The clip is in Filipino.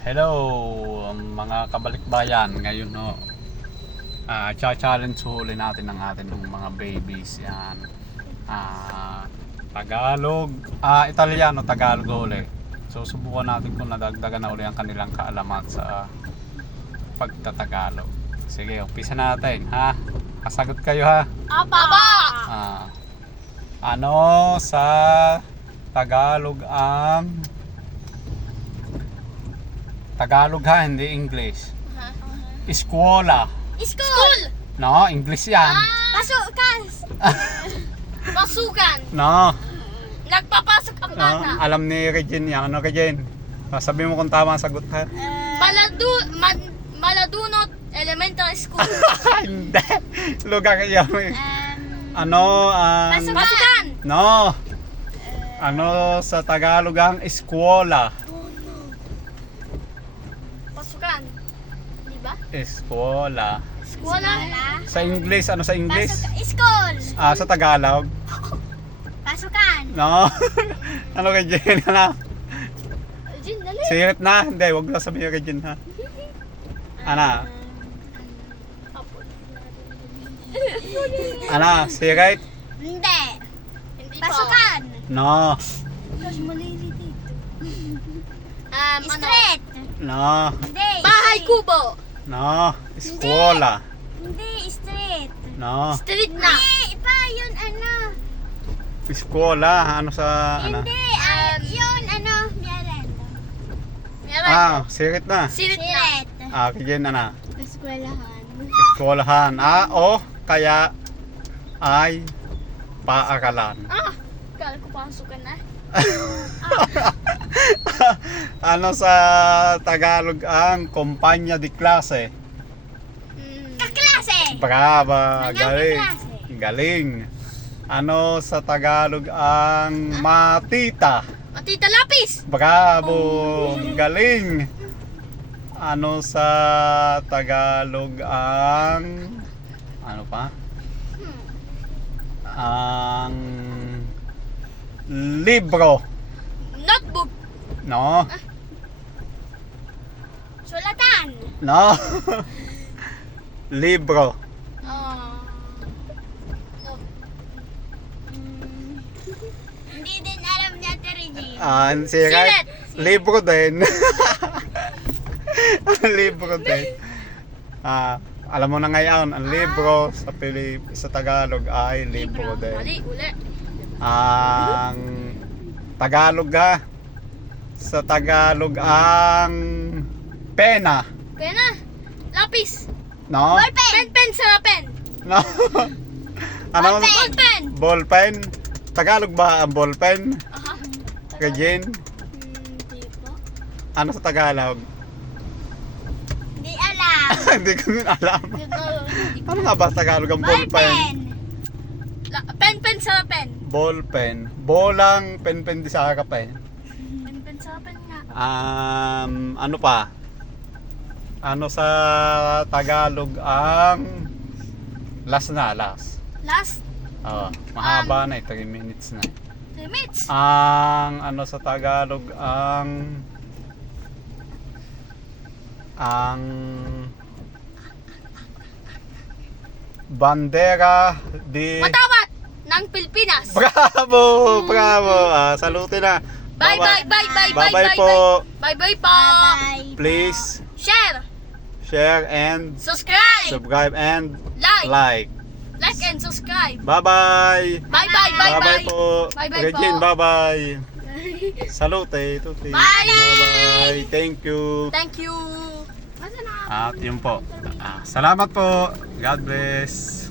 Hello mga kabalikbayan. Ngayon no, challenge huli natin ng atin ng mga babies yan. Tagalog, Italiano, Tagalog uli. So subukan natin kung nadagdagan na uli ang kanilang kaalaman sa pagtatagalog. Sige, umpisa natin ha. Kasagot kayo ha. Apa! Ano sa Tagalog ang Tagalog ha, hindi English. Eskwela. School! No, English yan. Pasukan! Pasukan! No. Nagpapasok ang No, bata. alam ni Regine yan. Ano Regine? Sabi mo kung tama ang sagot ha. Maladunot Elementary School. Hindi. Lugar yan. Ano ang... Pasukan! No. Ano sa Tagalog ang eskwela? Pasukan. Di ba? Eskwela. Eskwela. Sa English, ano sa English? School. Sa Tagalog? Pasukan. No. Ano Regine? Ano? Jin, dali. Sirit na? Hindi, wag na sabihin Regine ha. Ana. Ana, sirit? Hindi. Pasukan. No. Street. No. Hindi. Bahay kubo. No. Eskwela. Hindi, street. No. Street na. Hindi, iba yun ano. Eskwela. Ano sa... Ano? Hindi, yun ano, Miranda. Sirit na. Sirit na. Kigin na. Eskwelahan. Eskwelahan. Kaya ay paaralan. Kala ko pasukan na. Ano sa Tagalog ang kumpanya di klase? Kaklase. Brava, Mga galing. kaklase. Galing. Ano sa Tagalog ang matita? Matita lapis. Bravo, galing. Ano sa Tagalog ang ano pa? Ang libro. Notebook. No. Sulatan. No. Libro. Hindi din alam niya Terigi. Sirit. Libro din. Libro din. Alam mo na ngayon, ang libro sa Tagalog ay libro din. Mali, uli. Ang Tagalog ha. Sa Tagalog ang pena. Pena. Lapis. No? Ballpen. Pen sa pen. No. Ano? Ballpen. Ballpen. Tagalog ba ang ballpen? Aha. Regine? Hindi po. Ano sa Tagalog? Hindi alam. Hindi ko din alam. Ano nga ba sa Tagalog ang ballpen? Pen sa pen. Ballpen. Bolang pen di sa pen. Pen sa pen nga. Ano pa? Ano sa Tagalog ang last na, last. Last Mahaba na 3 minutes na. 3 minutes. Ang ano sa Tagalog ang bandera di Matawat ng Pilipinas. Bravo! Bravo! Salutin na. Bye Bye po. Bye po. Please Share and subscribe and like like. and subscribe. Bye-bye. Bye Po. Bye-bye Regine, po. bye-bye. Salute, tuti. Bye. Bye-bye. Thank you. Thank you. At yun po. Salamat po. God bless.